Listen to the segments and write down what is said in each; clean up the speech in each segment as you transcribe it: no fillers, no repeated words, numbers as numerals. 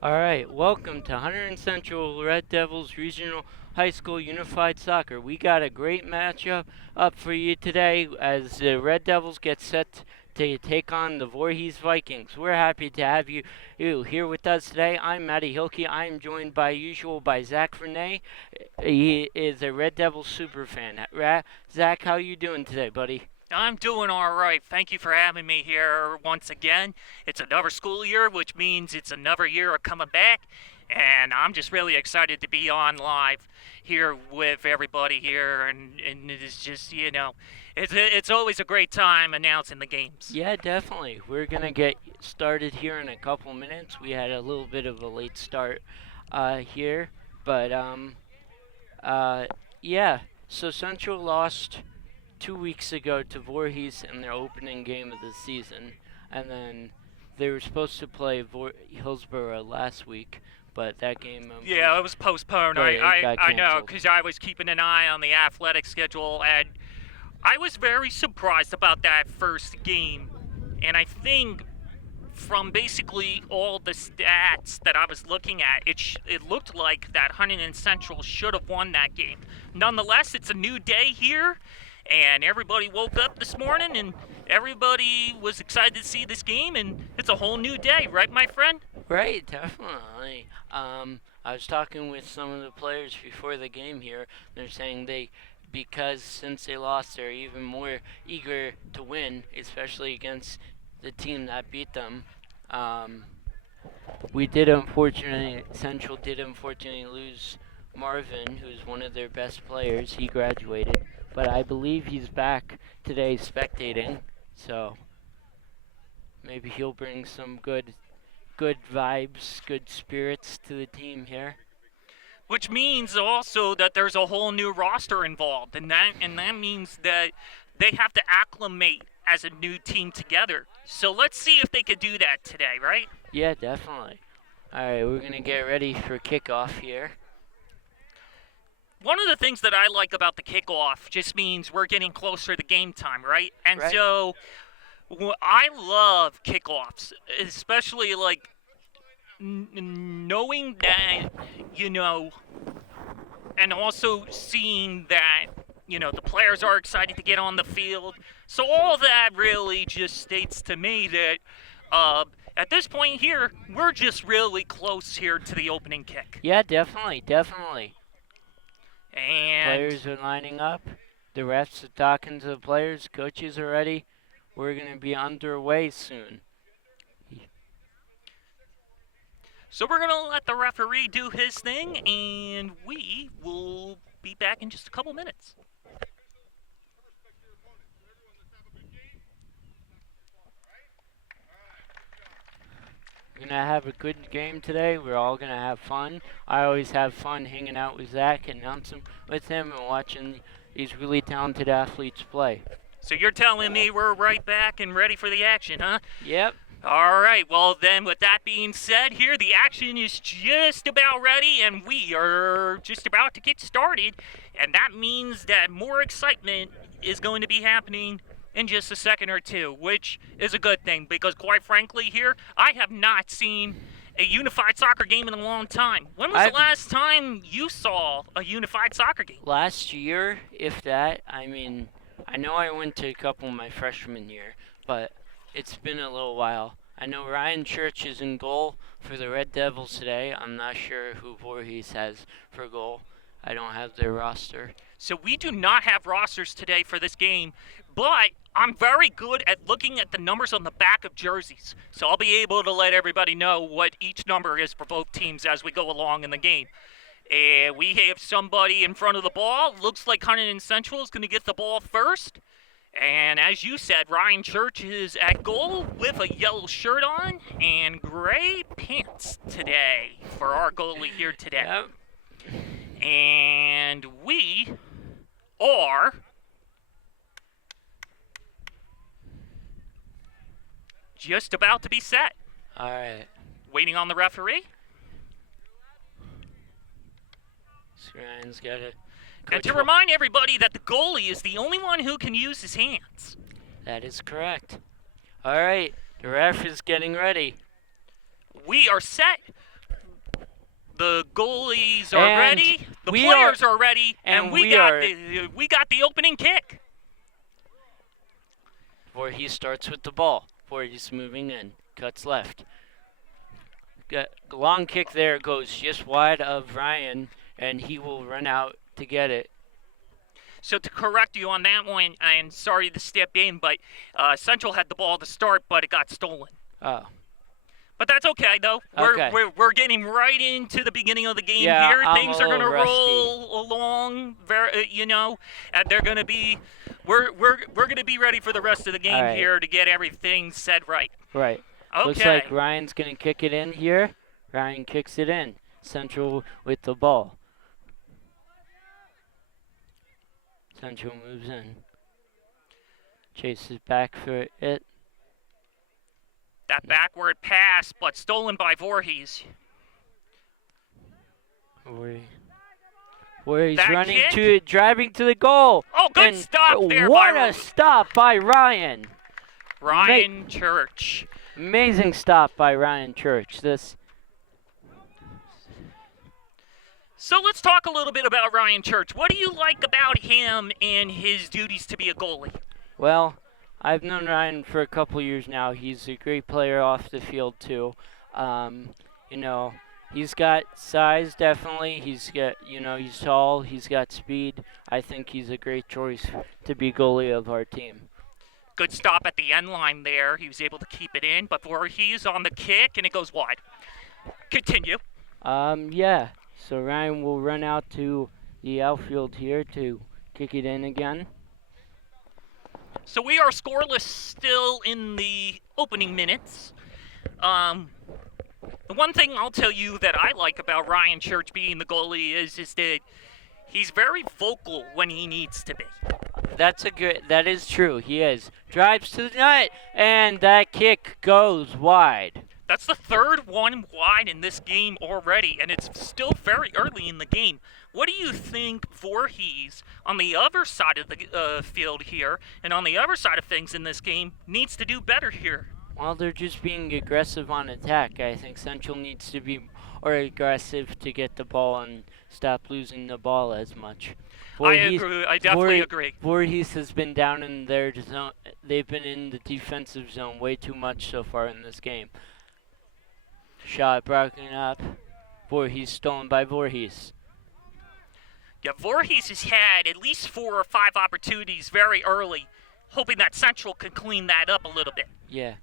All right, welcome to Hunterdon Central Red Devils Regional High School Unified Soccer. We got a great matchup up for you today as the Red Devils get set to take on the Voorhees Vikings. We're happy to have you here with us today. I'm Matty Hilke. I'm joined by usual by Zach Vernay. He is a Red Devils super fan. Zach, how you doing today, buddy? I'm doing all right. Thank you for having me here once again. It's another school year, which means it's another year of coming back. And I'm just really excited to be on live here with everybody here. And it's just, it's always a great time announcing the games. Yeah, definitely. We're going to get started here in a couple minutes. We had a little bit of a late start here, but uh, yeah. So Central lost 2 weeks ago to Voorhees in their opening game of the season, and then they were supposed to play Hillsborough last week, but that game Yeah, it was postponed. but it got I know, canceled. because I was keeping an eye on the athletic schedule, and I was very surprised about that first game. And I think from basically all the stats that I was looking at, it looked like that Huntington Central should have won that game. Nonetheless, it's a new day here, and everybody woke up this morning, and everybody was excited to see this game, and it's a whole new day, right, my friend? Right, definitely. I was talking with some of the players before the game here. They're saying because since they lost, they're even more eager to win, especially against the team that beat them. Um, Central did unfortunately lose Marvin, who's one of their best players. He graduated, but I believe he's back today spectating, so maybe he'll bring some good vibes, good spirits to the team here. Which means also that there's a whole new roster involved, and that means that they have to acclimate as a new team together. So let's see if they could do that today, right? Yeah, definitely. All right, we're gonna get ready for kickoff here. One of the things that I like about the kickoff just means we're getting closer to game time, right? And Right. so I love kickoffs, especially like knowing that, you know, and also seeing that, the players are excited to get on the field. So all that really just states to me that uh, at this point here, we're just really close here to the opening kick. Yeah, definitely. And Players are lining up. The refs are talking to the players. Coaches are ready. We're gonna be underway soon. so we're going to let the referee do his thing, and we will be back in just a couple minutes. We're gonna have a good game today. We're all gonna have fun. I always have fun hanging out with Zach and announcing with him and watching these really talented athletes play. So you're telling me we're right back and ready for the action, huh? Yep. All right, well then, with that being said, here the action is just about ready, and we are just about to get started, and that means that more excitement is going to be happening in just a second or two, which is a good thing because, quite frankly, here I have not seen a unified soccer game in a long time. When was the last time you saw a unified soccer game? Last year, if that. I mean, I know I went to a couple my freshman year, but it's been a little while. I know Ryan Church is in goal for the Red Devils today. I'm not sure who Voorhees has for goal. I don't have their roster. So we do not have rosters today for this game, but I'm very good at looking at the numbers on the back of jerseys. So I'll be able to let everybody know what each number is for both teams as we go along in the game. And we have somebody in front of the ball. Looks like Huntington Central is going to get the ball first. And as you said, Ryan Church is at goal with a yellow shirt on and gray pants today for our goalie here today. Yep. And we are just about to be set. All right. Waiting on the referee. Ryan's got it. And to remind everybody that the goalie is the only one who can use his hands. That is correct. All right. The ref is getting ready. We are set The goalies are And ready. The we players are- are ready, and we we got are- we got the opening kick. Voorhees starts with the ball. Voorhees moving in. Cuts left. Long kick there, goes just wide of Ryan, and he will run out to get it. So to correct you on that one, and sorry to step in, but Central had the ball to start, but it got stolen. Oh. But that's okay, though. Okay. We're getting right into the beginning of the game Yeah, here. I'm Things a are going to little rusty. roll along, and they're going to be. We're going to be ready for the rest of the game All right. here to get everything set right. Right. Okay. Looks like Ryan's going to kick it in here. Ryan kicks it in. Central with the ball. Central moves in. Chases back for it. That backward pass, but stolen by Voorhees. Where he's That running kick? to it, driving to the goal. Oh, good And stop there what by a stop by Ryan. Ryan Church. Amazing stop by Ryan Church. So let's talk a little bit about Ryan Church. What do you like about him and his duties to be a goalie? Well, I've known Ryan for a couple years now. He's a great player off the field too. He's got size definitely. He's tall. He's got speed. I think he's a great choice to be goalie of our team. Good stop at the end line there. He was able to keep it in, but Voorhees on the kick, and it goes wide. Continue. Yeah. So Ryan will run out to the outfield here to kick it in again. So we are scoreless still in the opening minutes. The one thing I'll tell you that I like about Ryan Church being the goalie is that he's very vocal when he needs to be. That is true. He is. Drives to the net, and that kick goes wide. That's the third one wide in this game already, and it's still very early in the game. What do you think Voorhees, on the other side of the field here, and on the other side of things in this game, needs to do better here? Well, they're just being aggressive on attack. I think Central needs to be more aggressive to get the ball and stop losing the ball as much. I agree. I definitely agree. Voorhees has been down in their zone. They've been in the defensive zone way too much so far in this game. Shot broken up. Voorhees stolen by Voorhees. Yeah, Voorhees has had at least 4 or 5 opportunities very early, hoping that Central can clean that up a little bit. Yeah,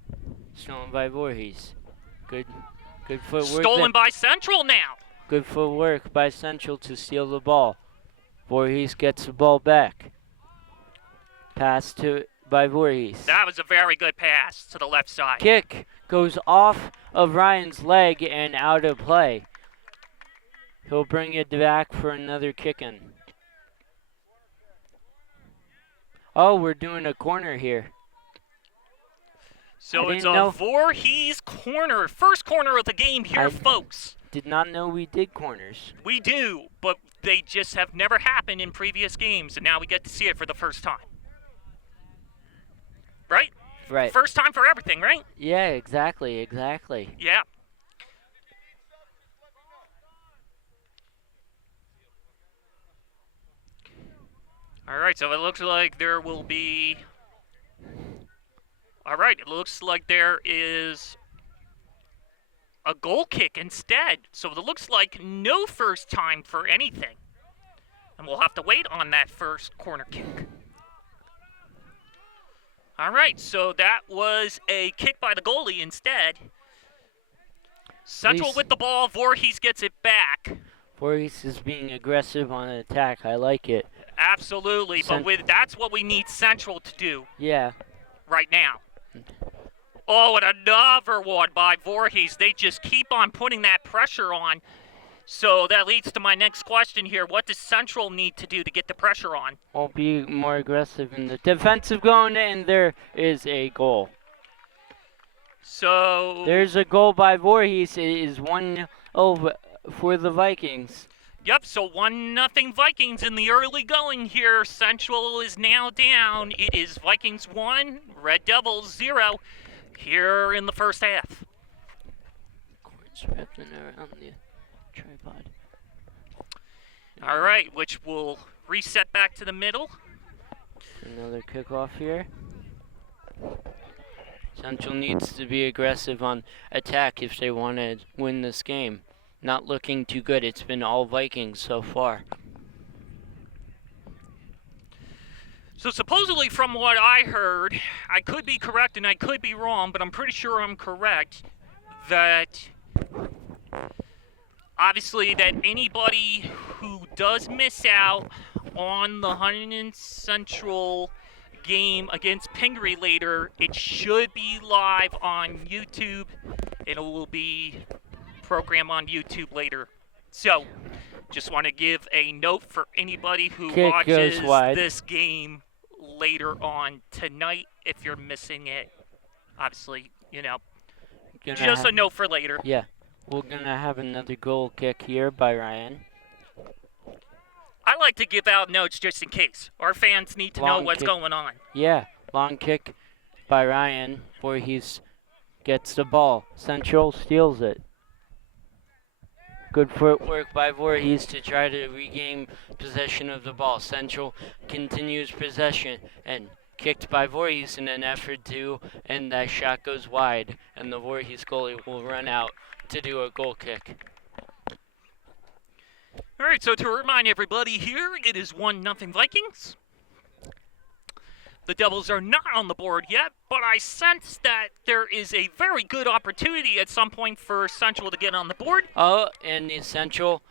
stolen by Voorhees. Good footwork. Stolen by Central now. Good footwork by Central to steal the ball. Voorhees gets the ball back. Pass by Voorhees. That was a very good pass to the left side. Kick goes off of Ryan's leg and out of play. He'll bring it back for another kick-in. Oh, we're doing a corner here. So I it's didn't a know. Voorhees corner. First corner of the game here, folks. Did not know we did corners. We do, but they just have never happened in previous games, and now we get to see it for the first time. Right? Right. First time for everything, right? Yeah, exactly. Yeah. All right, so it looks like there will be... All right, it looks like there is a goal kick instead. So it looks like no first time for anything. And we'll have to wait on that first corner kick. All right, so that was a kick by the goalie instead. Central with the ball. Voorhees gets it back. Voorhees is being aggressive on attack. I like it. Absolutely, but that's what we need Central to do. Yeah. Right now. Oh, and another one by Voorhees. They just keep on putting that pressure on. So that leads to my next question here. What does Central need to do to get the pressure on? Well, be more aggressive in the defensive zone, and there is a goal. So there's a goal by Voorhees. It is 1-0 for the Vikings. Yep, so 1-0 Vikings in the early going here. Central is now down. It is Vikings 1, Red Devils 0 here in the first half. Cords wrapping around the tripod. All right, which will reset back to the middle. Another kickoff here. Central needs to be aggressive on attack if they want to win this game. Not looking too good. It's been all Vikings so far. So supposedly from what I heard, I could be correct and I could be wrong, but I'm pretty sure I'm correct, that obviously that anybody who does miss out on the Huntington Central game against Pingree later, it should be live on YouTube. It will be programmed on YouTube later. So, just want to give a note for anybody who Kick watches goes wide. this game later on tonight if you're missing it. Obviously, just a note for later. Yeah. We're going to have another goal kick here by Ryan. I like to give out notes just in case. Our fans need to know what's going on. Yeah. Long kick by Ryan. Voorhees gets the ball. Central steals it. Good footwork by Voorhees to try to regain possession of the ball. Central continues possession and kicked by Voorhees in an effort to, and that shot goes wide, and the Voorhees goalie will run out to do a goal kick. All right, so to remind everybody here, it is 1-0 Vikings. The Devils are not on the board yet, but I sense that there is a very good opportunity at some point for Central to get on the board. Oh, and the Central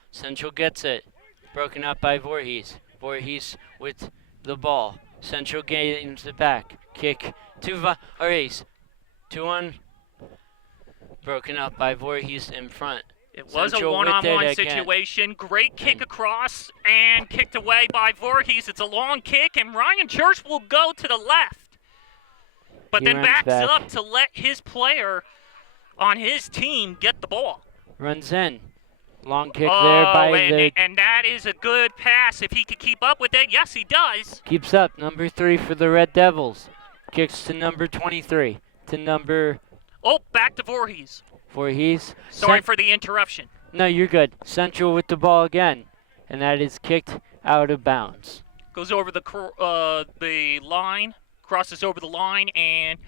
gets it. Broken up by Voorhees. Voorhees with the ball. Central gains it back. Kick to Voorhees. 2-1. Broken up by Voorhees in front. It was a one-on-one situation. Great kick across and kicked away by Voorhees. It's a long kick, and Ryan Church will go to the left. But then backs up to let his player on his team get the ball. Runs in. Long kick there by and that is a good pass if he can keep up with it. Yes, he does. Keeps up. Number 3 for the Red Devils. Kicks to number 23. To number... Oh, back to Voorhees. Voorhees. Sorry for the interruption. No, you're good. Central with the ball again. And that is kicked out of bounds. Goes over the line. Crosses over the line and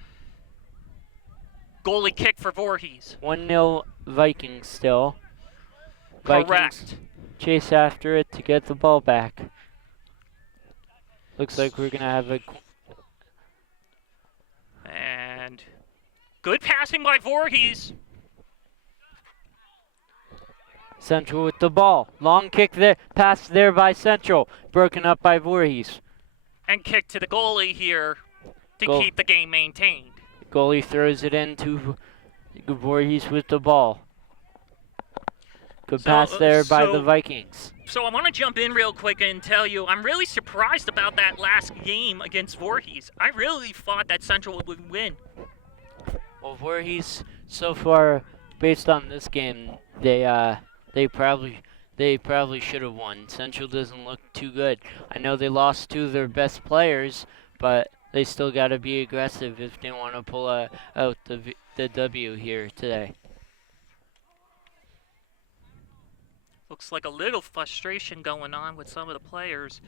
goalie kick for Voorhees. 1-0 Vikings still. Correct. Vikings chase after it to get the ball back. Looks like we're going to have a... And good passing by Voorhees. Central with the ball. Long kick there. Pass there by Central. Broken up by Voorhees. And kick to the goalie here to keep the game maintained. Goalie throws it into Voorhees with the ball. Good pass there by the Vikings. So I want to jump in real quick and tell you I'm really surprised about that last game against Voorhees. I really thought that Central would win. Well, Voorhees so far, based on this game, they probably should have won. Central doesn't look too good. I know they lost 2 of their best players, but they still got to be aggressive if they want to pull out the W here today. Looks like a little frustration going on with some of the players.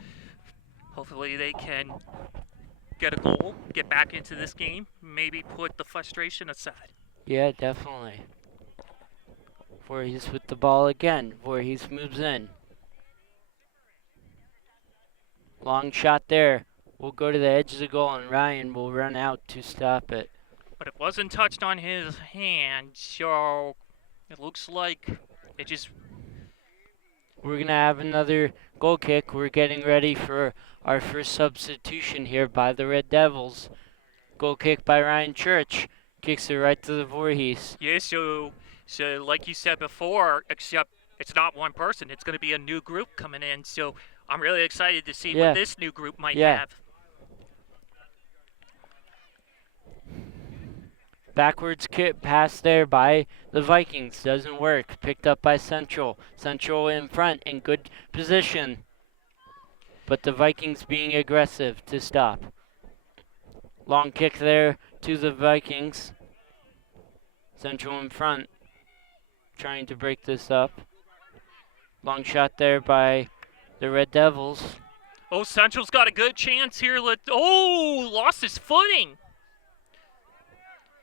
Hopefully they can get a goal, get back into this game, maybe put the frustration aside. Yeah, definitely. Voorhees with the ball again. Voorhees moves in. Long shot there. We'll go to the edge of the goal, and Ryan will run out to stop it. But it wasn't touched on his hand, so it looks like it just... We're going to have another goal kick. We're getting ready for our first substitution here by the Red Devils. Goal kick by Ryan Church. Kicks it right to the Voorhees. Yeah, so like you said before, except it's not one person. It's going to be a new group coming in. So I'm really excited to see what this new group might have. Backwards kick pass there by the Vikings. Doesn't work. Picked up by Central. Central in front in good position. But the Vikings being aggressive to stop. Long kick there to the Vikings. Central in front. Trying to break this up. Long shot there by the Red Devils. Oh, Central's got a good chance here. Lost his footing.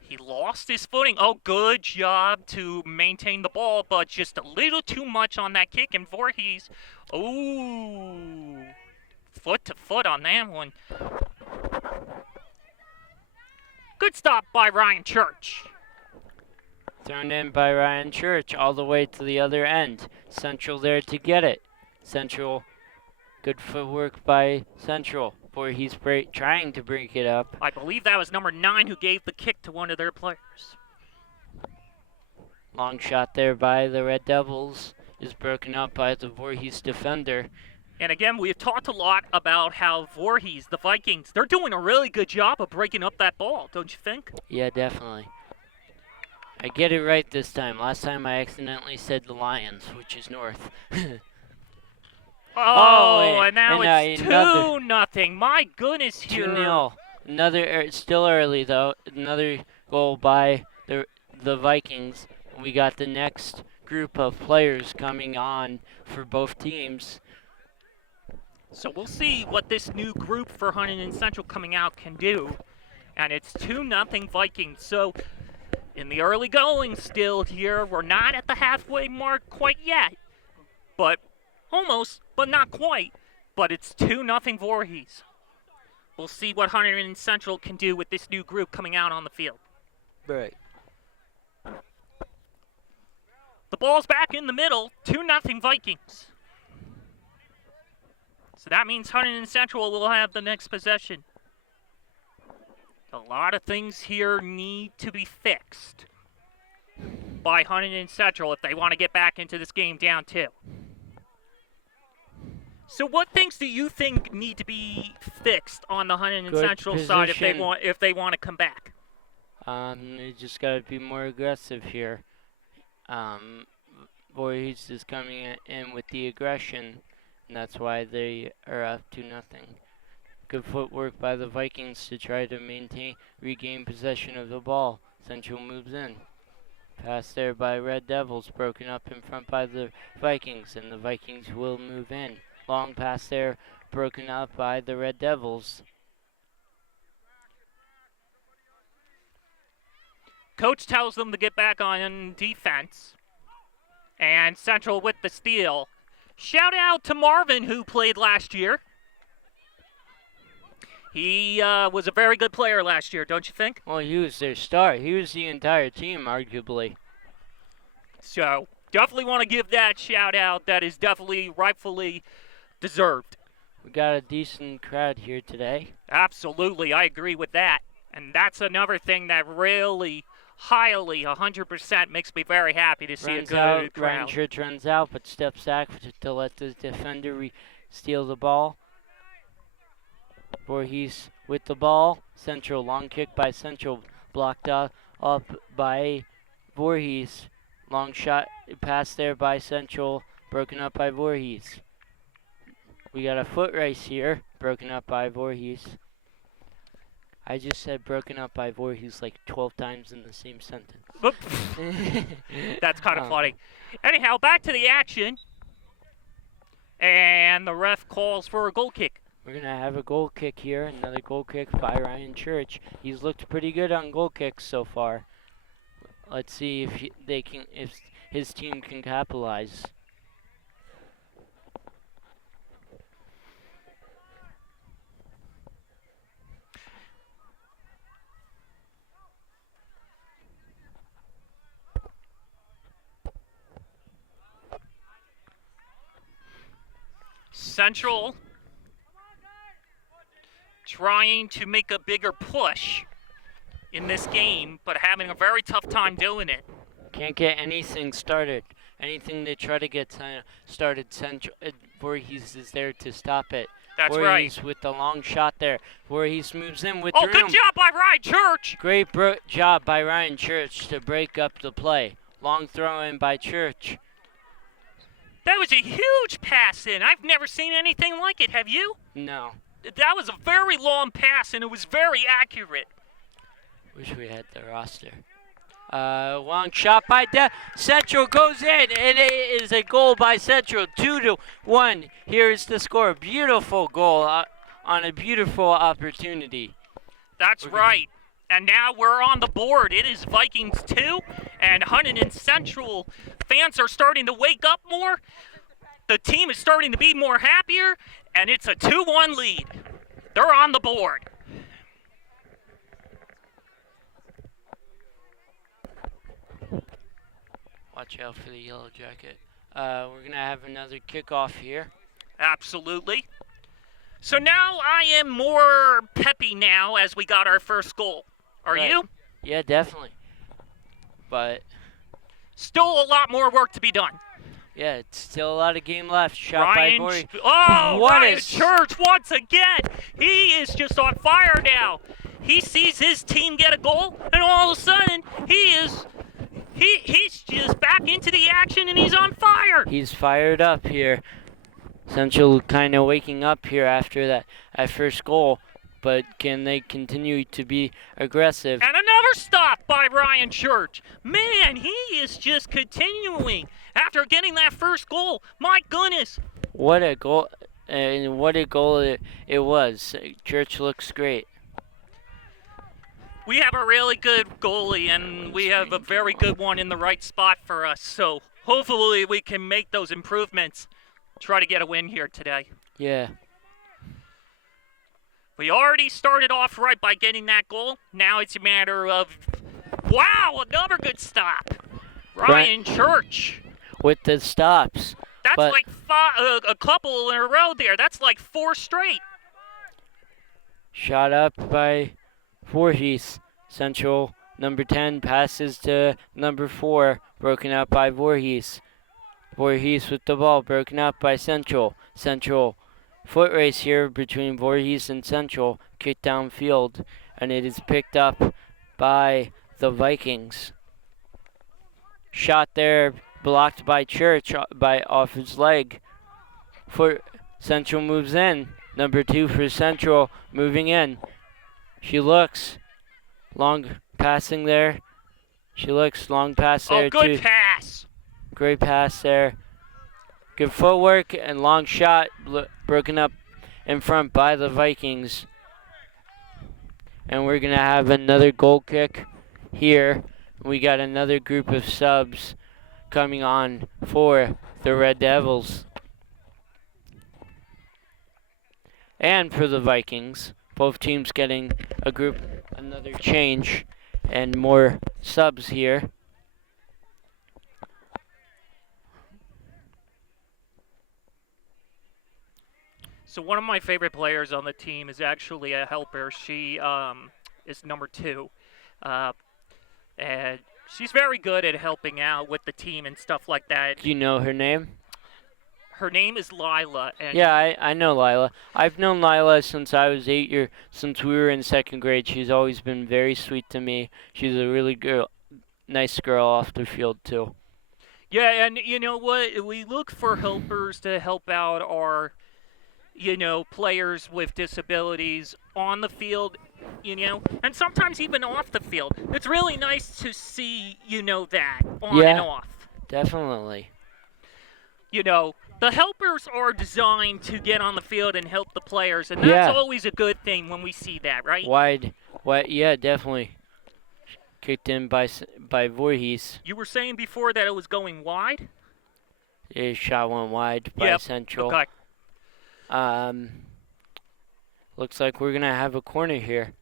He lost his footing. Oh, good job to maintain the ball, but just a little too much on that kick. And Voorhees, oh, foot to foot on that one. Good stop by Ryan Church. Thrown in by Ryan Church all the way to the other end. Central there to get it. Central, good footwork by Central. Voorhees trying to break it up. I believe that was number 9 who gave the kick to one of their players. Long shot there by the Red Devils is broken up by the Voorhees defender. And again, we've talked a lot about how Voorhees, the Vikings, they're doing a really good job of breaking up that ball, don't you think? Yeah, definitely. I get it right this time. Last time I accidentally said the Lions, which is north. And now it's 2-0. My goodness, here. 2-0. It's still early though. Another goal by the Vikings. We got the next group of players coming on for both teams. So we'll see what this new group for Hunterdon Central coming out can do. And it's 2-0 Vikings. So in the early going still here, we're not at the halfway mark quite yet. But almost, but not quite. But it's 2-0 Voorhees. We'll see what Hunterdon Central can do with this new group coming out on the field. Right. The ball's back in the middle, 2-0 Vikings. So that means Hunterdon Central will have the next possession. A lot of things here need to be fixed by Hunterdon Central if they want to get back into this game down 2. So what things do you think need to be fixed on the Hunterdon Central side if they want to come back? They just got to be more aggressive here. Voorhees is coming in with the aggression, and that's why they are up 2-0. Good footwork by the Vikings to try to regain possession of the ball. Central moves in. Pass there by Red Devils, broken up in front by the Vikings, and the Vikings will move in. Long pass there, broken up by the Red Devils. Coach tells them to get back on defense. And Central with the steal. Shout out to Marvin, who played last year. He was a very good player last year, don't you think? Well, he was their star. He was the entire team, arguably. So, definitely want to give that shout out. That is definitely rightfully deserved. We got a decent crowd here today. Absolutely, I agree with that. And that's another thing that really highly 100% makes me very happy to see a good crowd. Ryan Church runs out, but steps back to let the defender steal the ball. Voorhees with the ball. Central, long kick by Central, blocked up by Voorhees. Long shot, pass there by Central, broken up by Voorhees. We got a foot race here, broken up by Voorhees. I just said broken up by Voorhees like 12 times in the same sentence. That's kind of funny. Anyhow, back to the action. And the ref calls for a goal kick. We're going to have a goal kick here. Another goal kick by Ryan Church. He's looked pretty good on goal kicks so far. Let's see if his team can capitalize. Central trying to make a bigger push in this game, but having a very tough time doing it. Can't get anything started. Anything they try to get started, Central Voorhees is there to stop it. That's Voorhees right. With the long shot there. Voorhees moves in with room. Good job by Ryan Church. Great job by Ryan Church to break up the play. Long throw in by Church. That was a huge pass in. I've never seen anything like it. Have you? No. That was a very long pass, and it was very accurate. Wish we had the roster. Long shot by Central goes in, and it is a goal by Central. 2-1. Here is the score. Beautiful goal on a beautiful opportunity. That's right. And now we're on the board. It is Vikings 2, and Hunterdon Central fans are starting to wake up more. The team is starting to be more happier, and it's a 2-1 lead. They're on the board. Watch out for the yellow jacket. We're going to have another kickoff here. Absolutely. So now I am more peppy now as we got our first goal. Are Right. you? Yeah, definitely. But, Still a lot more work to be done. yeah, it's still a lot of game left. Shot by Voorhees. Ryan Church once again. He is just on fire now. He sees his team get a goal, and all of a sudden he's just back into the action, and he's on fire. He's fired up here. Central kind of waking up here after that first goal, but can they continue to be aggressive? And another stop by Ryan Church. Man, he is just continuing after getting that first goal. My goodness. What a goal, and what a goal it was. Church looks great. We have a really good goalie, and we have a very good one in the right spot for us. So hopefully we can make those improvements. Try to get a win here today. Yeah. We already started off right by getting that goal. Now it's a matter of, wow, another good stop. Ryan Church. With the stops. That's but like a couple in a row there. That's like 4 straight. shot up by Voorhees. Central number 10 passes to number 4, broken up by Voorhees. Voorhees with the ball, broken up by Central. Central foot race here between Voorhees and Central, kicked downfield, and it is picked up by the Vikings. Shot there, blocked by Church off his leg. For Central moves in. Number 2 for Central moving in. She looks. Long passing there. She looks. Long pass there. Oh, good pass. Great pass there. Good footwork and long shot broken up in front by the Vikings. And we're going to have another goal kick here. We got another group of subs coming on for the Red Devils. And for the Vikings. Both teams getting another change and more subs here. So one of my favorite players on the team is actually a helper. She is number 2. And she's very good at helping out with the team and stuff like that. Do you know her name? Her name is Lila. And yeah, I know Lila. I've known Lila since I was 8 since we were in 2nd grade. She's always been very sweet to me. She's a really nice girl off the field too. Yeah, and you know what? We look for helpers to help out our, players with disabilities on the field, and sometimes even off the field. It's really nice to see, that on and off. Definitely. The helpers are designed to get on the field and help the players, and that's always a good thing when we see that, right? Wide, yeah, definitely. Kicked in by Voorhees. You were saying before that it was going wide? His shot went wide by Central. Okay. Looks like we're going to have a corner here.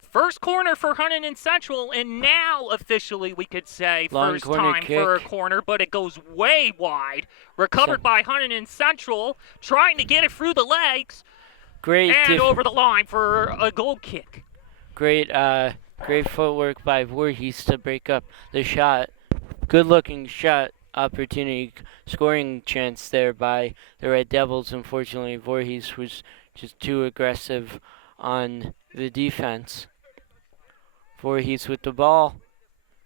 First corner for Hunterdon Central, and now officially we could say first time for a corner, but it goes way wide. Recovered by Hunterdon Central, trying to get it through the legs. And over the line for a goal kick. Great footwork by Voorhees to break up the shot. Good looking shot opportunity, scoring chance there by the Red Devils. Unfortunately, Voorhees was just too aggressive on the defense. Voorhees with the ball.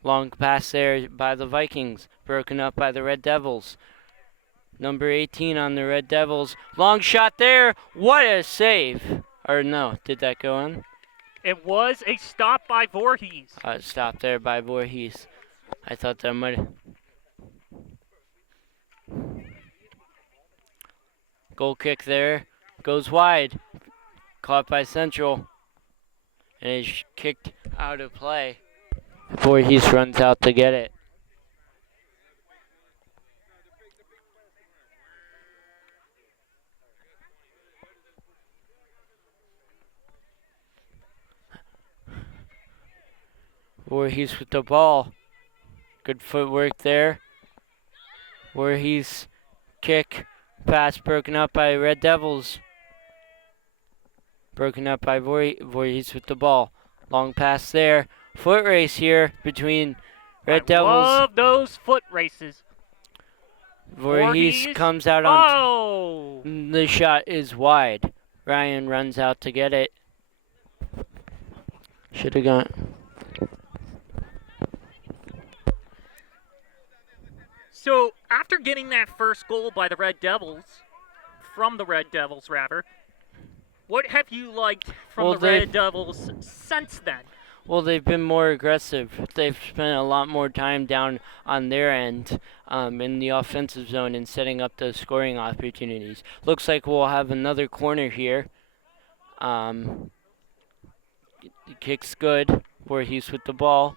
Long pass there by the Vikings. Broken up by the Red Devils. Number 18 on the Red Devils. Long shot there. What a save. Or no, did that go in? It was a stop by Voorhees. Stop there by Voorhees. I thought that might. Goal kick there. Goes wide. Caught by Central. And is kicked out of play. Voorhees runs out to get it. Voorhees with the ball. Good footwork there. Voorhees kick. Pass broken up by Red Devils. Broken up by Voorhees with the ball. Long pass there. Foot race here between Red Devils. I love those foot races. Voorhees comes out on. The shot is wide. Ryan runs out to get it. Should have gone. So after getting that first goal by the Red Devils, from the Red Devils rather, what have you liked from the Red Devils since then? Well, they've been more aggressive. They've spent a lot more time down on their end in the offensive zone and setting up those scoring opportunities. Looks like we'll have another corner here. The kick's good. Voorhees with the ball.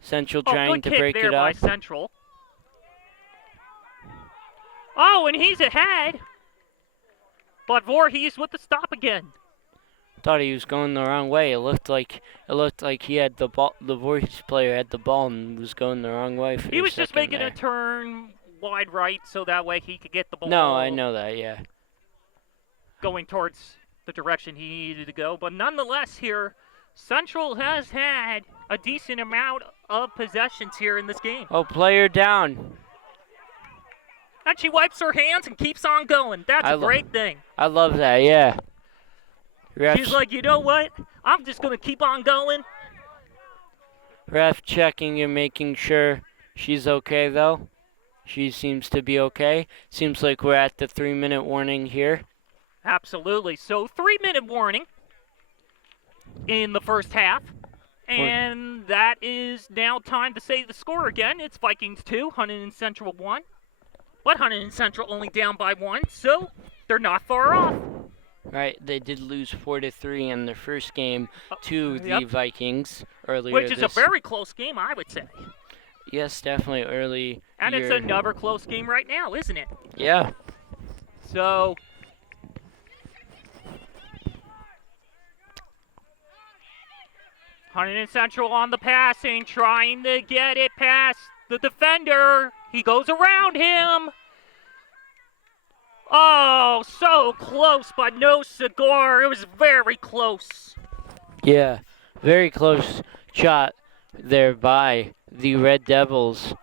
Central trying to break it up. Good kick there by Central. Oh, and he's ahead. But Voorhees with the stop again. Thought he was going the wrong way. It looked like he had the ball. The Voorhees player had the ball and was going the wrong way. He was just making a turn wide right so that way he could get the ball. No, I know that. Yeah. Going towards the direction he needed to go, but nonetheless, here Central has had a decent amount of possessions here in this game. Oh, player down. And she wipes her hands and keeps on going. That's a great thing. I love that, yeah. She's like, you know what? I'm just going to keep on going. Ref checking and making sure she's okay, though. She seems to be okay. Seems like we're at the 3-minute warning here. Absolutely. So 3-minute warning in the first half. And that is now time to say the score again. It's Vikings 2, Hunterdon Central 1. But Hunterdon Central only down by 1, so they're not far off. Right, they did lose 4-3 in their first game to the Vikings earlier. Which is a very close game, I would say. Yes, definitely early. And it's another close game right now, isn't it? Yeah. So Hunterdon Central on the passing, trying to get it past the defender. He goes around him. Oh, so close, but no cigar. It was very close. Yeah, very close shot there by the Red Devils.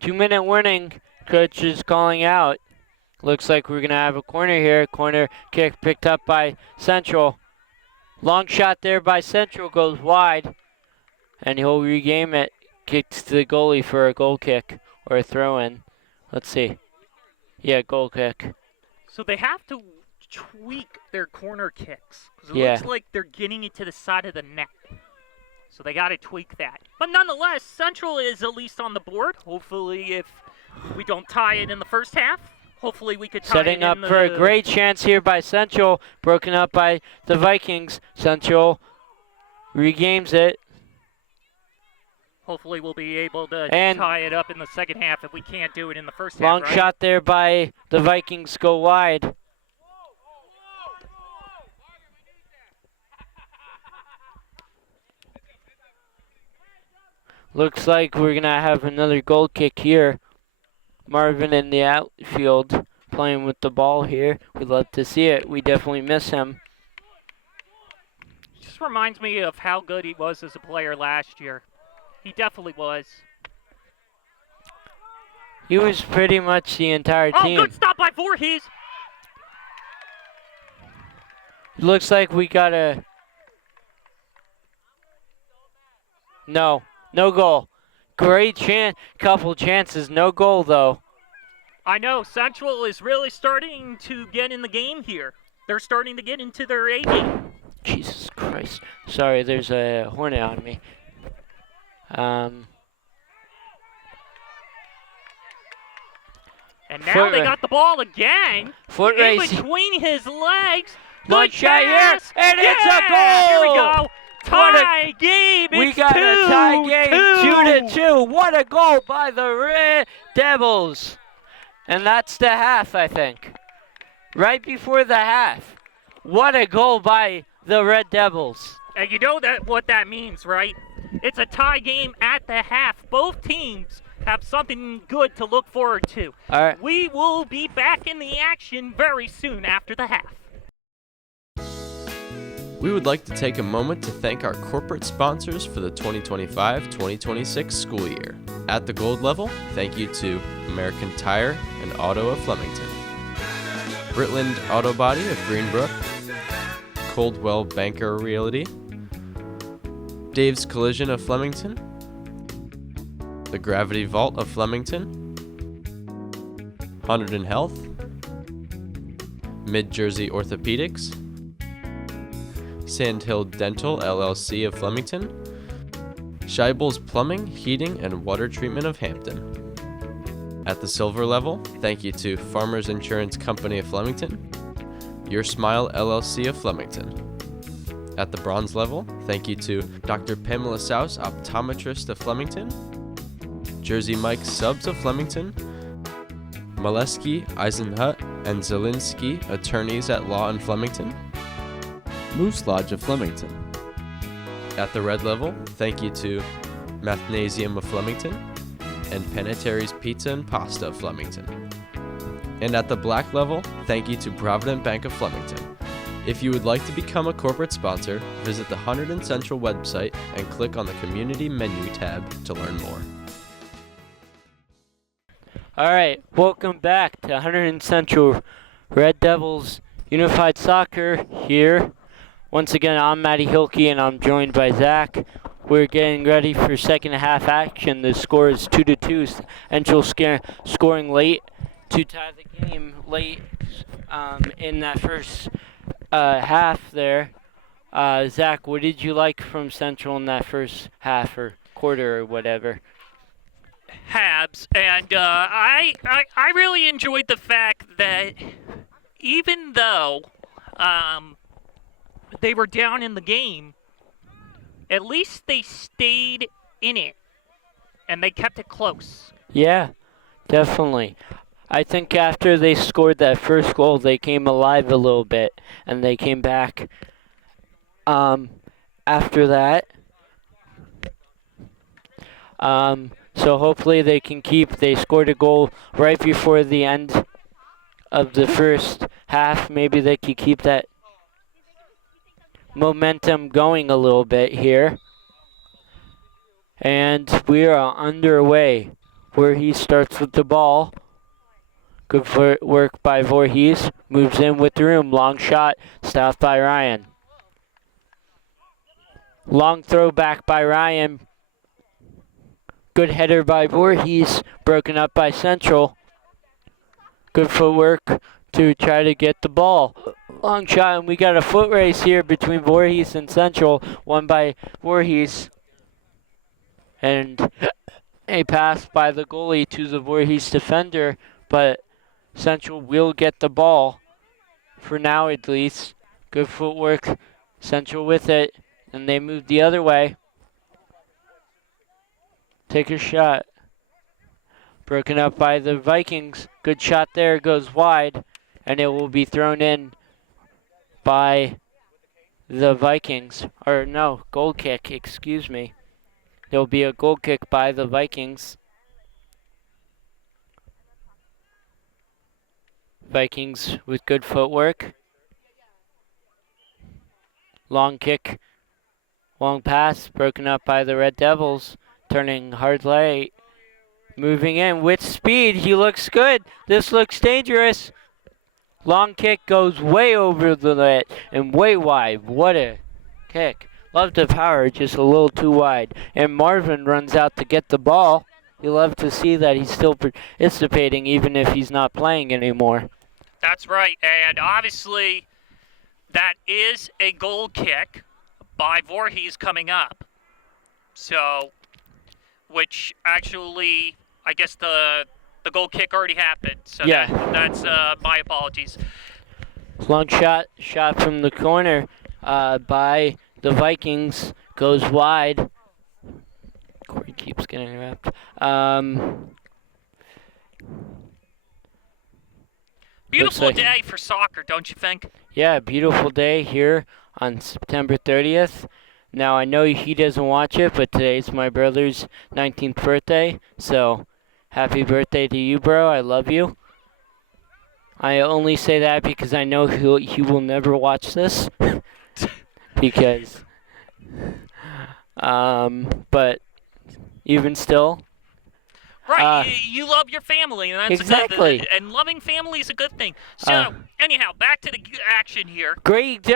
2-minute warning. Coach is calling out. Looks like we're going to have a corner here. Corner kick picked up by Central. Long shot there by Central goes wide. And he'll regame it. Kicks to the goalie for a goal kick or a throw-in. Let's see. Yeah, goal kick. So they have to tweak their corner kicks. Because it looks like they're getting it to the side of the net. So they got to tweak that. But nonetheless, Central is at least on the board. Hopefully, if we don't tie it in the first half, hopefully we could tie Setting up for a great chance here by Central. Broken up by the Vikings. Central regames it. Hopefully we'll be able to tie it up in the second half if we can't do it in the first half. Long shot there by the Vikings go wide. Looks like we're going to have another goal kick here. Marvin in the outfield playing with the ball here. We'd love to see it. We definitely miss him. Just reminds me of how good he was as a player last year. He definitely was. He was pretty much the entire team. Oh, good stop by Voorhees. Looks like we got a... No goal. Great chance, couple chances, no goal though. I know Central is really starting to get in the game here. They're starting to get into their A game. Jesus Christ. Sorry, there's a hornet on me. And now they got the ball again. Foot in race. between his legs. Good shot here, and yeah, it's a goal! Here we go. Tie game. We It's got a tie game, 2-2. What a goal by the Red Devils. And that's the half, I think. Right before the half. What a goal by the Red Devils. And you know what that means, right? It's a tie game at the half. Both teams have something good to look forward to. All right. We will be back in the action very soon after the half. We would like to take a moment to thank our corporate sponsors for the 2025-2026 school year. At the gold level, thank you to American Tire and Auto of Flemington, Britland Auto Body of Greenbrook, Coldwell Banker Realty, Dave's Collision of Flemington, the Gravity Vault of Flemington, Hunterdon Health, Mid-Jersey Orthopedics, Sandhill Dental LLC of Flemington, Scheibel's Plumbing, Heating, and Water Treatment of Hampton. At the silver level, thank you to Farmers Insurance Company of Flemington, Your Smile LLC of Flemington. At the bronze level, thank you to Dr. Pamela Souse, Optometrist of Flemington, Jersey Mike Subs of Flemington, Molesky, Eisenhut, and Zielinski, Attorneys at Law in Flemington, Moose Lodge of Flemington. At the red level, thank you to Mathnasium of Flemington and Panettieri's Pizza and Pasta of Flemington. And at the black level, thank you to Provident Bank of Flemington. If you would like to become a corporate sponsor, visit the Hunterdon Central website and click on the Community menu tab to learn more. All right, welcome back to Hunterdon Central Red Devils Unified Soccer here. Once again, I'm Matty Hilke, and I'm joined by Zach. We're getting ready for second half action. The score is 2-2. Central scoring late to tie the game late in that first half there. Zach, what did you like from Central in that first half or quarter or whatever? Habs, and I really enjoyed the fact that even though they were down in the game, at least they stayed in it, and they kept it close. Yeah, definitely. I think after they scored that first goal, they came alive a little bit, and they came back after that. So hopefully they can they scored a goal right before the end of the first half. Maybe they could keep that momentum going a little bit here. And we are underway. Voorhees starts with the ball. Good work by Voorhees. Moves in with the room. Long shot. Stopped by Ryan. Long throw back by Ryan. Good header by Voorhees. Broken up by Central. Good footwork to try to get the ball. Long shot, and we got a foot race here between Voorhees and Central. Won by Voorhees. And a pass by the goalie to the Voorhees defender, but Central will get the ball, for now at least. Good footwork, Central with it, and they move the other way. Take a shot. Broken up by the Vikings. Good shot there, goes wide, and it will be thrown in by the Vikings. Or no, goal kick, excuse me. There'll be a goal kick by the Vikings. Vikings with good footwork. Long kick. Long pass. Broken up by the Red Devils. Turning hard late. Moving in with speed. He looks good. This looks dangerous. Long kick goes way over the net and way wide. What a kick. Love the power, just a little too wide. And Marvin runs out to get the ball. You love to see that he's still participating even if he's not playing anymore. That's right, and obviously that is a goal kick by Voorhees coming up. So, which actually, I guess the goal kick already happened. So Yeah. that's my apologies. Long shot from the corner by the Vikings goes wide. Corey keeps getting wrapped. Beautiful day for soccer, don't you think? Yeah, beautiful day here on September 30th. Now, I know he doesn't watch it, but today's my brother's 19th birthday, so happy birthday to you, bro. I love you. I only say that because I know he will never watch this. Because, but even still. Right, you love your family, and that's exactly. a good, and loving family is a good thing. So, anyhow, back to the action here. Great.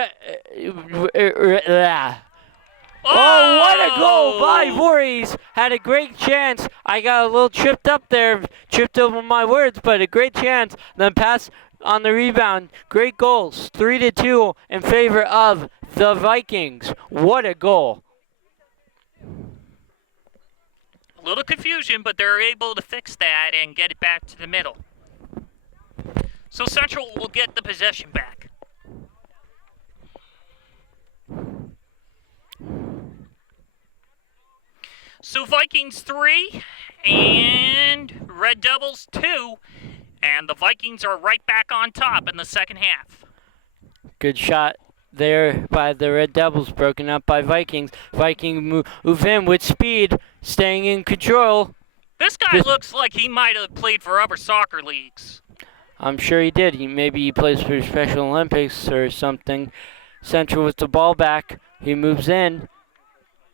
Oh, what a goal by Voorhees. Had a great chance. I got a little tripped up there, tripped over my words, but a great chance. Then pass on the rebound. Great goals. 3-2 in favor of the Vikings. What a goal. A little confusion, but they're able to fix that and get it back to the middle. So Central will get the possession back. So Vikings 3 and Red Devils 2, and the Vikings are right back on top in the second half. Good shot there by the Red Devils, broken up by Vikings. Vikings move in with speed, staying in control. This guy looks like he might have played for other soccer leagues. I'm sure he did. Maybe he plays for Special Olympics or something. Central with the ball back. He moves in,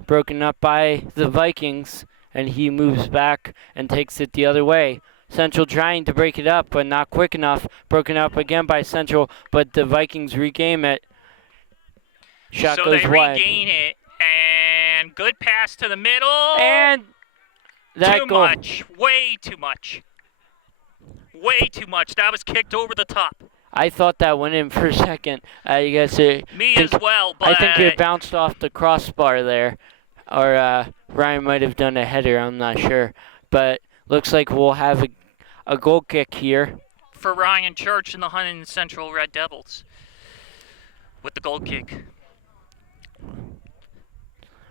broken up by the Vikings, and he moves back and takes it the other way. Central trying to break it up, but not quick enough. Broken up again by Central, but the Vikings regain it. Shot so goes they wide. Regain it, and good pass to the middle. And that too goal. Much, way too much. Way too much. That was kicked over the top. I thought that went in for a second. I guess it. Me as well, but I think it bounced off the crossbar there, or Ryan might have done a header. I'm not sure, but looks like we'll have a goal kick here for Ryan Church and the Hunterdon Central Red Devils with the goal kick.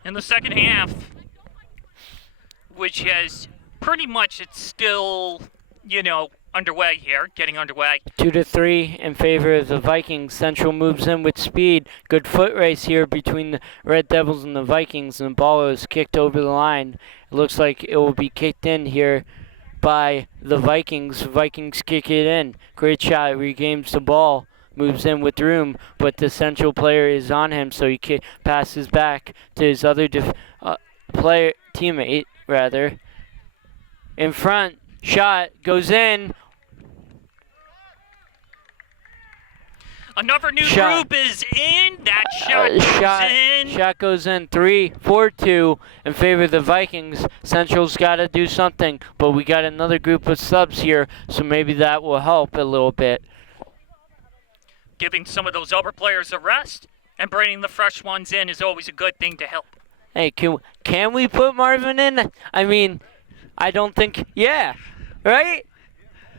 In the second half, which has pretty much, it's still, underway here, getting underway. 2-3 in favor of the Vikings. Central moves in with speed. Good foot race here between the Red Devils and the Vikings, and the ball is kicked over the line. It looks like it will be kicked in here by the Vikings. Vikings kick it in. Great shot, regains the ball, moves in with room, but the Central player is on him, so he passes back to his other teammate, rather. In front, shot goes in. Another new group is in. That shot goes in. Shot goes in. 3-4-2 in favor of the Vikings. Central's got to do something, but we got another group of subs here, so maybe that will help a little bit. Giving some of those other players a rest and bringing the fresh ones in is always a good thing to help. Hey, can we put Marvin in? I mean, I don't think. Yeah, right?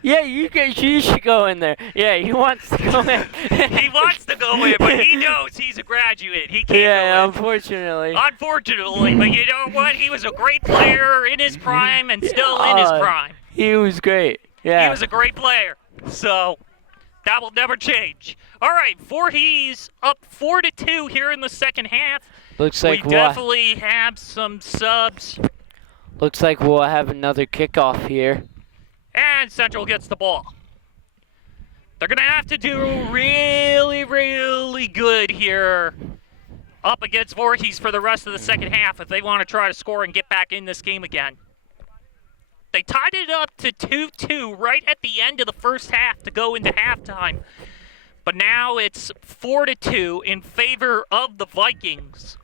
Yeah, you should go in there. Yeah, he wants to go in. He wants to go in, but he knows he's a graduate. He can't go in. Unfortunately. Unfortunately, but you know what? He was a great player in his prime and still in his prime. He was great. Yeah. He was a great player. So that will never change. All right, Voorhees up 4-2 here in the second half. Looks like we definitely have some subs. Looks like we'll have another kickoff here. And Central gets the ball. They're going to have to do really, really good here up against Voorhees for the rest of the second half if they want to try to score and get back in this game again. They tied it up to 2-2 right at the end of the first half to go into halftime. But now it's 4-2 in favor of the Vikings.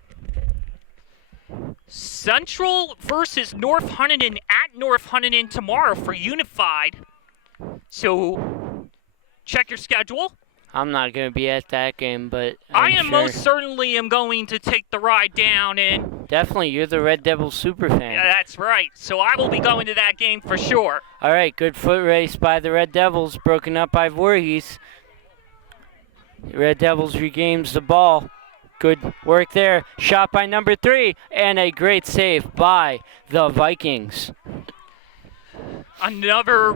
Central versus North Hunterdon at North Hunterdon tomorrow for Unified. So check your schedule. I'm not going to be at that game, but I I'm am sure. most certainly going to take the ride down, and Definitely, you're the Red Devils super fan. yeah, that's right. So I will be going to that game for sure. All right, good foot race by the Red Devils, broken up by Voorhees. Red Devils regains the ball. Good work there. Shot by number 3, and a great save by the Vikings. Another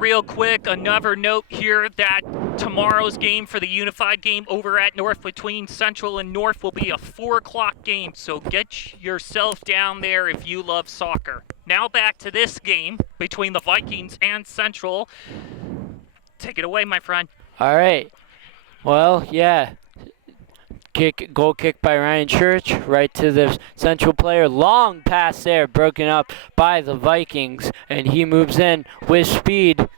note here that tomorrow's game for the Unified game over at North between Central and North will be a 4 o'clock game, so get yourself down there if you love soccer. Now back to this game between the Vikings and Central. Take it away, my friend. All right. Well, yeah. Goal kick by Ryan Church, right to the Central player. Long pass there, broken up by the Vikings, and he moves in with speed.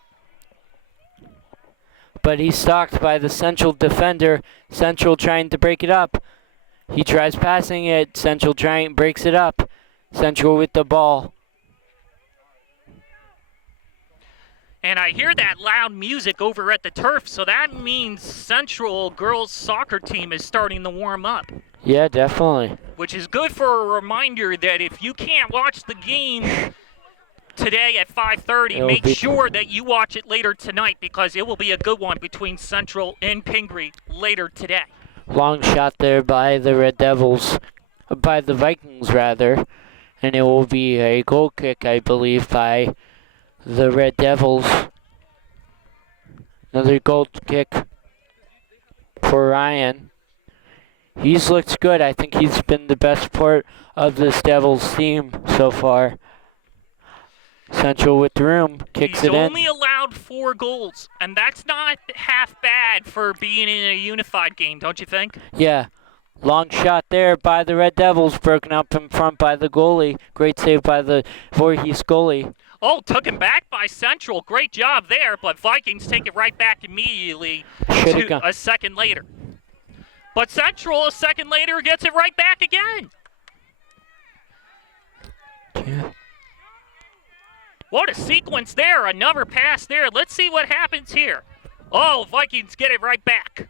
But he's stalked by the Central defender. Central trying to break it up. He tries passing it. Central breaks it up. Central with the ball. And I hear that loud music over at the turf, so that means Central girls soccer team is starting to warm up. Yeah, definitely. Which is good for a reminder that if you can't watch the game today at 5:30, make sure that you watch it later tonight because it will be a good one between Central and Pingree later today. Long shot there by the Red Devils, by the Vikings rather, and it will be a goal kick, I believe, by the Red Devils. Another goal kick for Ryan. He's looked good. I think he's been the best part of this Devils team so far. Central with the room, kicks it in. He's only allowed 4 goals, and that's not half bad for being in a Unified game, don't you think? Yeah. Long shot there by the Red Devils, broken up in front by the goalie. Great save by the Voorhees goalie. Oh, took him back by Central. Great job there, but Vikings take it right back immediately a second later. But Central, a second later, gets it right back again. Yeah. What a sequence there. Another pass there. Let's see what happens here. Oh, Vikings get it right back.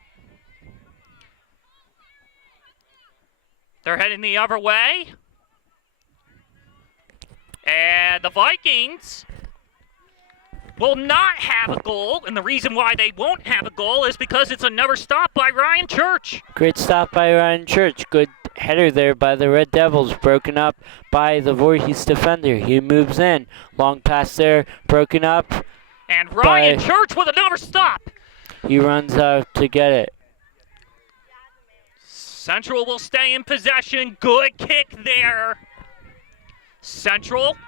They're heading the other way. And the Vikings will not have a goal. And the reason why they won't have a goal is because it's another stop by Ryan Church. Great stop by Ryan Church. Good header there by the Red Devils. Broken up by the Voorhees defender. He moves in. Long pass there. Broken up. And Ryan Church with another stop. He runs out to get it. Central will stay in possession. Good kick there. Central,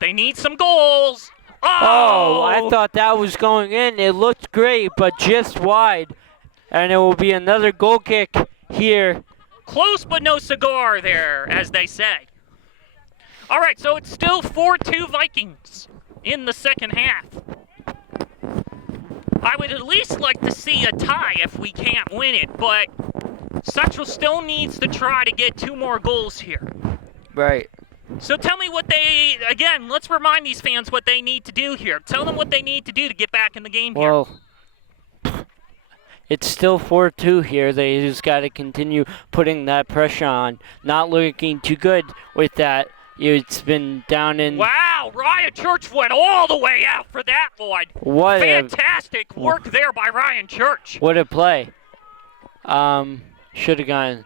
they need some goals. Oh, I thought that was going in. It looked great, but just wide. And it will be another goal kick here. Close but no cigar there, as they say. All right, so it's still 4-2 Vikings in the second half. I would at least like to see a tie if we can't win it, but Central still needs to try to get 2 more goals here. Right. So tell me again, let's remind these fans what they need to do here. Tell them what they need to do to get back in the game here. Well, it's still 4-2 here. They just got to continue putting that pressure on. Not looking too good with that. It's been down in... Wow, Ryan Church went all the way out for that one. Fantastic work there by Ryan Church. What a play. Should have gone...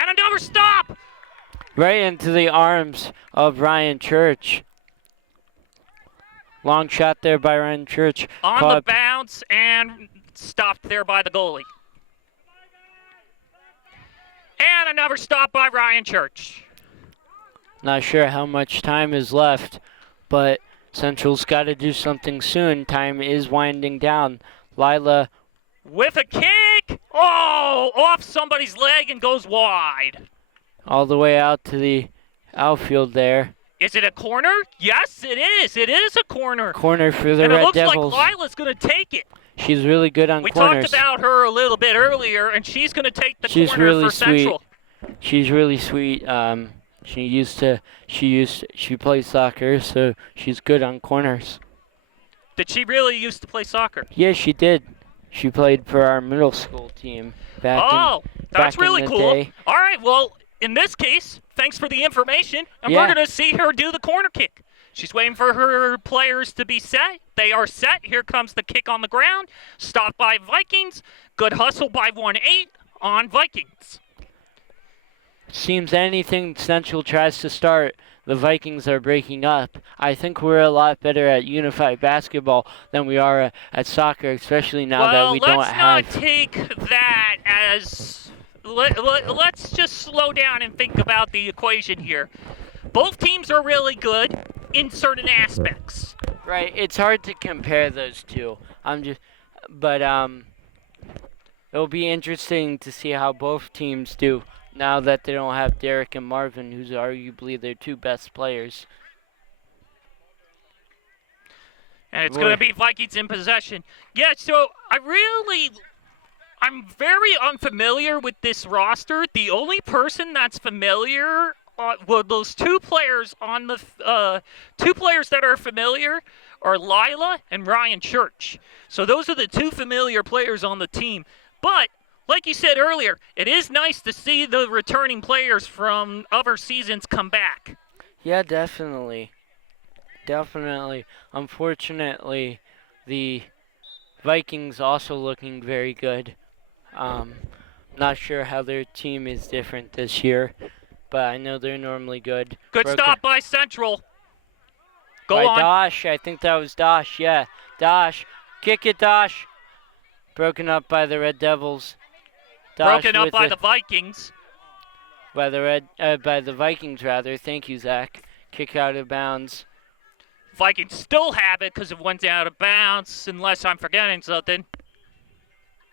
And another stop! Right into the arms of Ryan Church. Long shot there by Ryan Church. On the bounce and stopped there by the goalie. And another stop by Ryan Church. Not sure how much time is left, but Central's got to do something soon. Time is winding down. Lila with a kick. Oh, off somebody's leg and goes wide. All the way out to the outfield there. Is it a corner? Yes, it is. It is a corner. Corner for the Red Devils. And it looks like Lila's going to take it. She's really good on corners. We talked about her a little bit earlier, and she's going to take the corner really for Central. Sweet. She's really sweet. She plays soccer, so she's good on corners. Did she really used to play soccer? Yeah, she did. She played for our middle school team Oh, that's back in really the cool. day. All right, well, in this case, thanks for the information, and we're Yeah. going to see her do the corner kick. She's waiting for her players to be set. They are set. Here comes the kick on the ground. Stopped by Vikings. Good hustle by 1-8 on Vikings. Seems anything Central tries to start, the Vikings are breaking up. I think we're a lot better at unified basketball than we are at soccer, especially now that we don't let's have. not take that as. Let's just slow down and think about the equation here. Both teams are really good in certain aspects. Right, it's hard to compare those two. But it'll be interesting to see how both teams do now that they don't have Derek and Marvin, who's arguably their two best players. And it's going to be Vikings in possession. Yeah, so I'm very unfamiliar with this roster. The only person that's familiar, those two players on the two players that are familiar are Lila and Ryan Church. So those are the two familiar players on the team. But like you said earlier, it is nice to see the returning players from other seasons come back. Yeah, definitely. Definitely. Unfortunately, the Vikings also looking very good. Not sure how their team is different this year, but I know they're normally good. Good stop by Central. Go by on. Dosh. I think that was Dosh. Yeah, Dosh. Kick it, Dosh. Broken up by the Red Devils. Dosh Broken up by the Vikings. By the Vikings, rather. Thank you, Zach. Kick out of bounds. Vikings still have it because it went out of bounds, unless I'm forgetting something.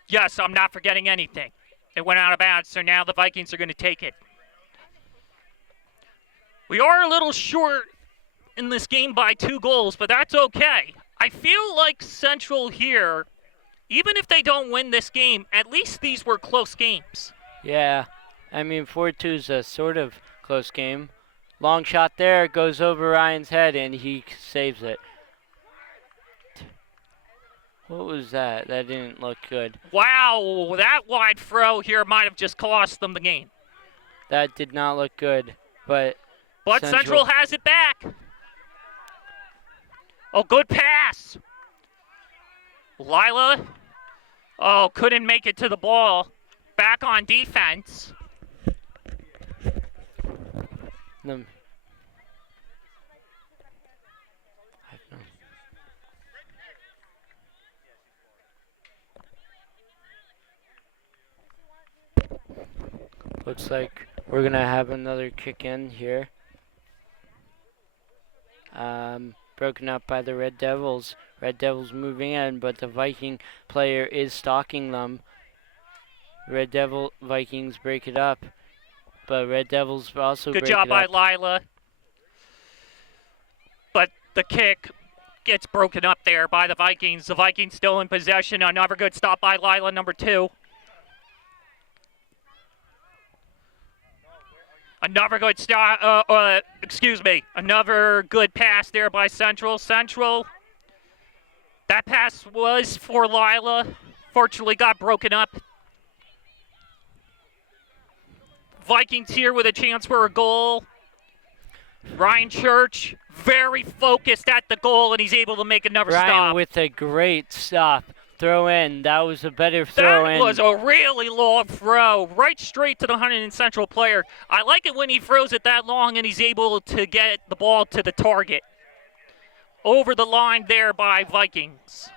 Yes, I'm not forgetting anything. It went out of bounds, so now the Vikings are going to take it. We are a little short in this game by 2 goals, but that's okay. I feel like Central here, even if they don't win this game, at least these were close games. Yeah, I mean 4-2 is a sort of close game. Long shot there, goes over Ryan's head, and he saves it. What was that? That didn't look good. Wow, that wide throw here might have just cost them the game. That did not look good, but Central has it back. Oh, good pass. Lila, couldn't make it to the ball. Back on defense. Looks like we're going to have another kick in here. Broken up by the Red Devils. Red Devils moving in, but the Viking player is stalking them. Vikings break it up, but Red Devils also break it up. Good job by Lila. But the kick gets broken up there by the Vikings. The Vikings still in possession. Another good stop by Lila, number 2. Another good another good pass there by Central. That pass was for Lila. Fortunately got broken up. Vikings here with a chance for a goal. Ryan Church, very focused at the goal, and he's able to make another stop. Ryan with a great stop. Throw in. That was a better throw in. That was a really long throw, right straight to the Hunterdon Central player. I like it when he throws it that long and he's able to get the ball to the target. Over the line there by Vikings.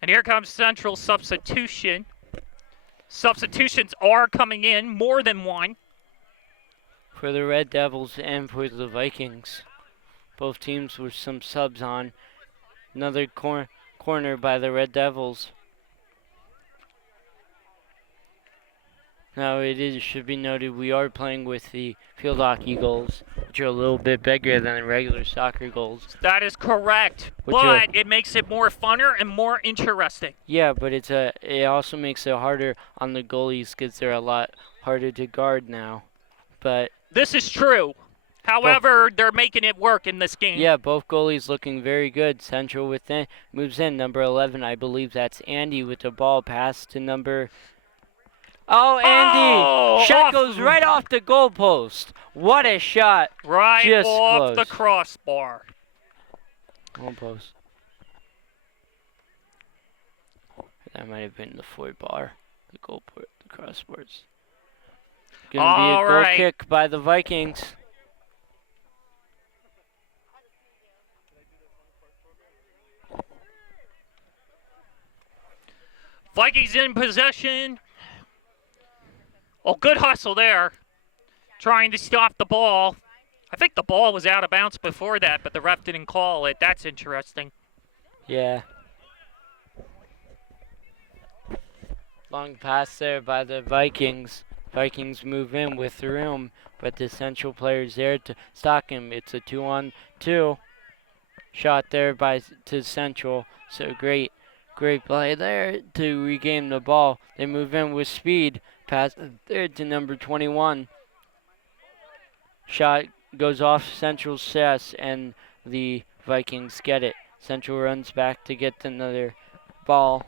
And here comes Central substitution. Substitutions are coming in, more than one. For the Red Devils and for the Vikings. Both teams with some subs on. Another corner by the Red Devils. Now should be noted we are playing with the field hockey goals, which are a little bit bigger than the regular soccer goals. That is correct, Which are- but it makes it more funner and more interesting. Yeah, but it also makes it harder on the goalies because they're a lot harder to guard now. But This is true. However, they're making it work in this game. yeah, both goalies looking very good. Central within moves in number 11. I believe that's Andy with the ball pass to number. Oh, Andy! Oh, Shot goes right off the goalpost. What a shot! Right Just off close. the crossbar. Goalpost. That might have been the forward bar. The goalpost, the crossbars. Gonna be a All goal right. kick by the Vikings. Vikings in possession. Oh, good hustle there. Trying to stop the ball. I think the ball was out of bounds before that, but the ref didn't call it. That's interesting. Yeah. Long pass there by the Vikings. Vikings move in with the room, but the Central player's there to stock him. It's a 2-on-2 shot there to Central. So great play there to regain the ball. They move in with speed. Pass there to number 21. Shot goes off Central's chest, and the Vikings get it. Central runs back to get another ball.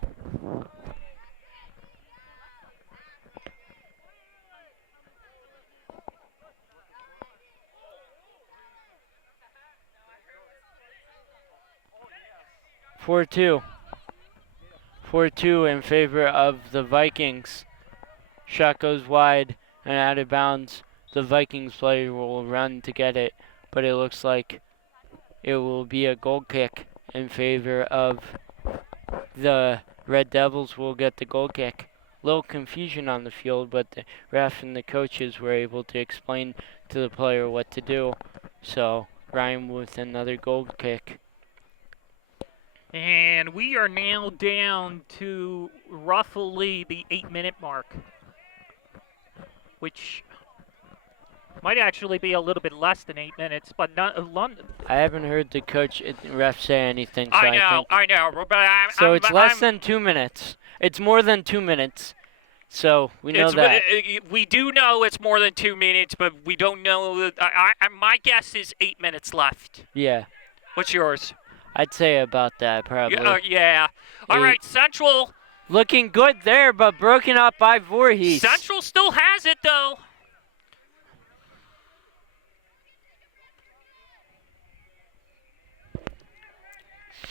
Four two in favor of the Vikings. Shot goes wide and out of bounds. The Vikings player will run to get it, but it looks like it will be a goal kick in favor of the Red Devils. Will get the goal kick. Little confusion on the field, but the ref and the coaches were able to explain to the player what to do. So Ryan with another goal kick. And we are now down to roughly the 8-minute mark, which might actually be a little bit less than 8 minutes, but not London. I haven't heard the coach ref say anything. So I know, but it's less than 2 minutes. It's more than 2 minutes. So we know that. We do know it's more than 2 minutes, but we don't know. My guess is 8 minutes left. Yeah, What's yours? I'd say about that probably. Yeah. All right, Central. Looking good there, but broken up by Voorhees. Central still has it, though.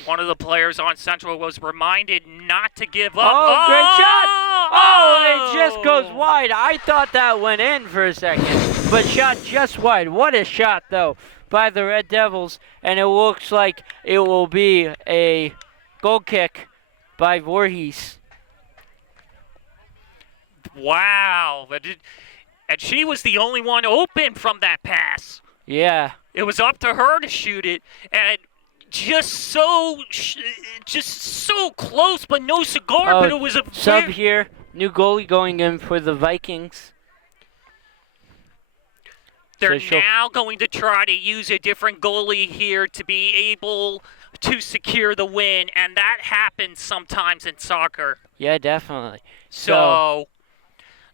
One of the players on Central was reminded not to give up. Oh, great shot! Oh, it just goes wide. I thought that went in for a second, but shot just wide. What a shot, though, by the Red Devils, and it looks like it will be a goal kick by Voorhees. Wow. And she was the only one open from that pass. Yeah. It was up to her to shoot it, and just so close, but no cigar. But it was a sub here. New goalie going in for the Vikings. They're now going to try to use a different goalie here to be able to secure the win, and that happens sometimes in soccer. Yeah, definitely. So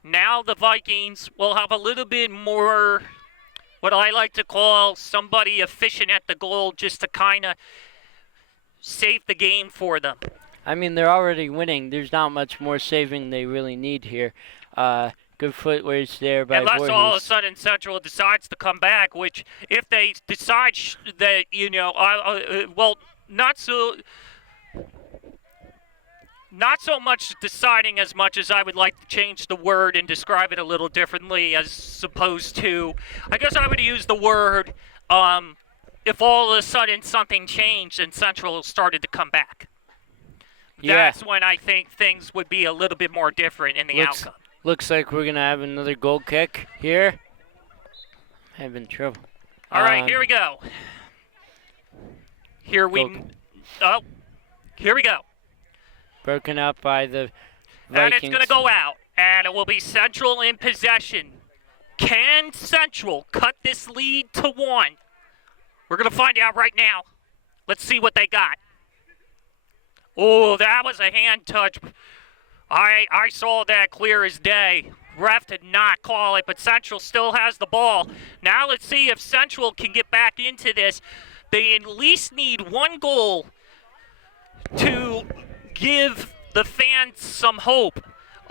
now the Vikings will have a little bit more, what I like to call somebody efficient at the goal, just to kind of save the game for them. I mean, they're already winning. There's not much more saving they really need here. Good footwork there by Unless Voorhees. all of a sudden Central decides to come back, which if they decide that, well, not so much deciding as much as I would like to change the word and describe it a little differently, as opposed to, I guess I would use the word, if all of a sudden something changed and Central started to come back. Yeah. That's when I think things would be a little bit more different in the outcome. Looks like we're going to have another goal kick here. Having trouble. All right, here we go. Here we go. Broken up by the Vikings. And it's going to go out. And it will be Central in possession. Can Central cut this lead to 1? We're going to find out right now. Let's see what they got. Oh, that was a hand touch. I saw that clear as day. Ref did not call it, but Central still has the ball. Now let's see if Central can get back into this. They at least need 1 goal to give the fans some hope.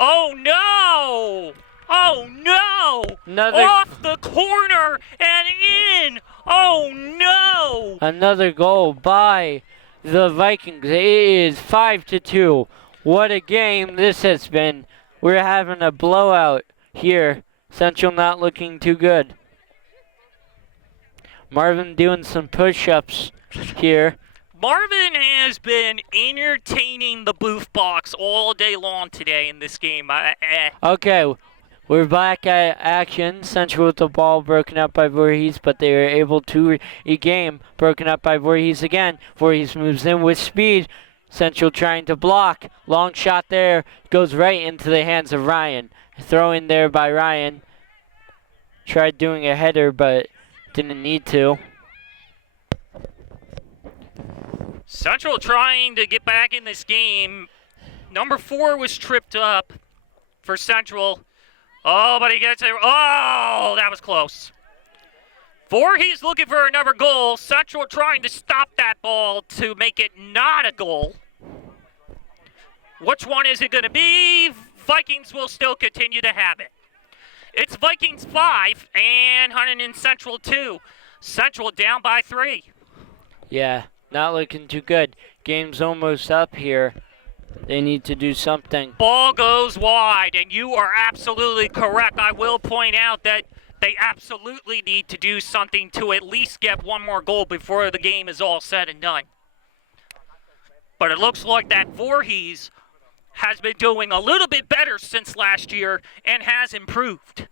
Oh, no! Oh, no! Another Off the corner and in! Oh, no! Another goal by the Vikings. It is 5-2. What a game this has been. We're having a blowout here. Central not looking too good. Marvin doing some push-ups here. Marvin has been entertaining the booth box all day long today in this game. Okay, we're back at action. Central with the ball broken up by Voorhees, but they are able to regain. Broken up by Voorhees again. Voorhees moves in with speed. Central trying to block. Long shot there. Goes right into the hands of Ryan. Throw in there by Ryan. Tried doing a header, but didn't need to. Central trying to get back in this game. Number 4 was tripped up for Central. Oh, but he gets it. Oh, that was close. Voorhees looking for another goal. Central trying to stop that ball to make it not a goal. Which one is it going to be? Vikings will still continue to have it. It's Vikings 5 and Hunterdon Central 2. Central down by 3. Yeah, not looking too good. Game's almost up here. They need to do something. Ball goes wide, and you are absolutely correct. I will point out that they absolutely need to do something to at least get 1 more goal before the game is all said and done. But it looks like that Voorhees has been doing a little bit better since last year and has improved.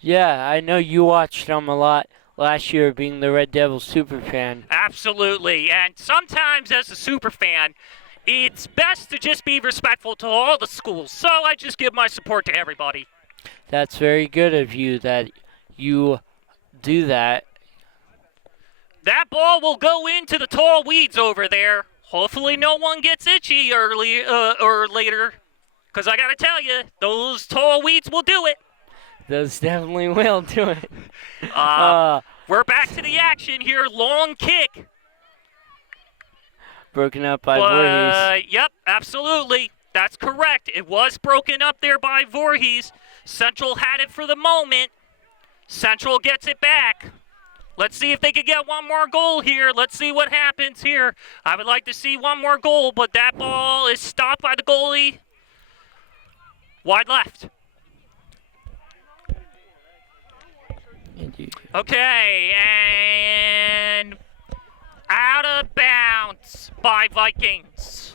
Yeah, I know you watched them a lot last year being the Red Devils super fan. Absolutely, and sometimes as a super fan, it's best to just be respectful to all the schools, so I just give my support to everybody. That's very good of you that you do that. That ball will go into the tall weeds over there. Hopefully no one gets itchy early or later, because I got to tell you, those tall weeds will do it. Those definitely will do it. We're back to the action here. Long kick. Broken up by Voorhees. Yep, absolutely. That's correct. It was broken up there by Voorhees. Central had it for the moment. Central gets it back. Let's see if they can get 1 more goal here. Let's see what happens here. I would like to see 1 more goal, but that ball is stopped by the goalie. Wide left. Okay, and out of bounds by Vikings.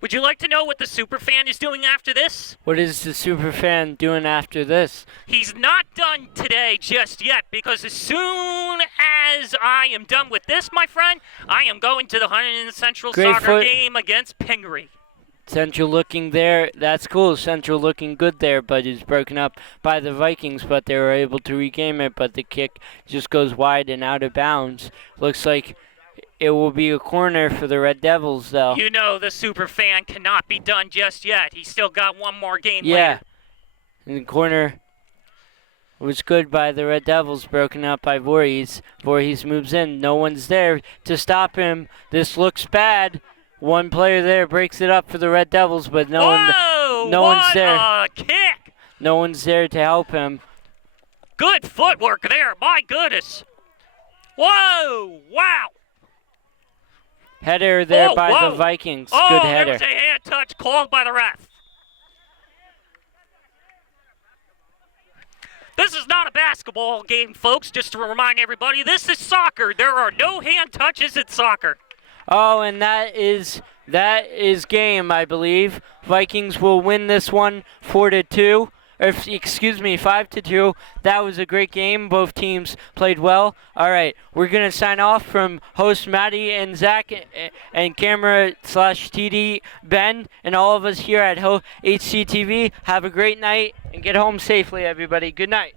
Would you like to know what the superfan is doing after this? What is the superfan doing after this? He's not done today just yet, because as soon as I am done with this, my friend, I am going to the Hunterdon Central soccer game against Pingree. Central looking there. That's cool. Central looking good there, but is broken up by the Vikings, but they were able to regain it, but the kick just goes wide and out of bounds. Looks like it will be a corner for the Red Devils, though. You know the super fan cannot be done just yet. He's still got 1 more game later. Yeah. And the corner was good by the Red Devils, broken up by Voorhees. Voorhees moves in. No one's there to stop him. This looks bad. 1 player there breaks it up for the Red Devils, but no one's there. What a kick! No one's there to help him. Good footwork there. My goodness. Whoa! Wow! Header there by the Vikings. Good header. There was a hand touch called by the ref. This is not a basketball game, folks, just to remind everybody. This is soccer. There are no hand touches in soccer. Oh, and that is game, I believe. Vikings will win this one 4-2. excuse me, 5-2. That was a great game. Both teams played well. All right, we're gonna sign off from host Maddie and Zach and camera/TD Ben and all of us here at HCTV. Have a great night and get home safely, everybody. Good night.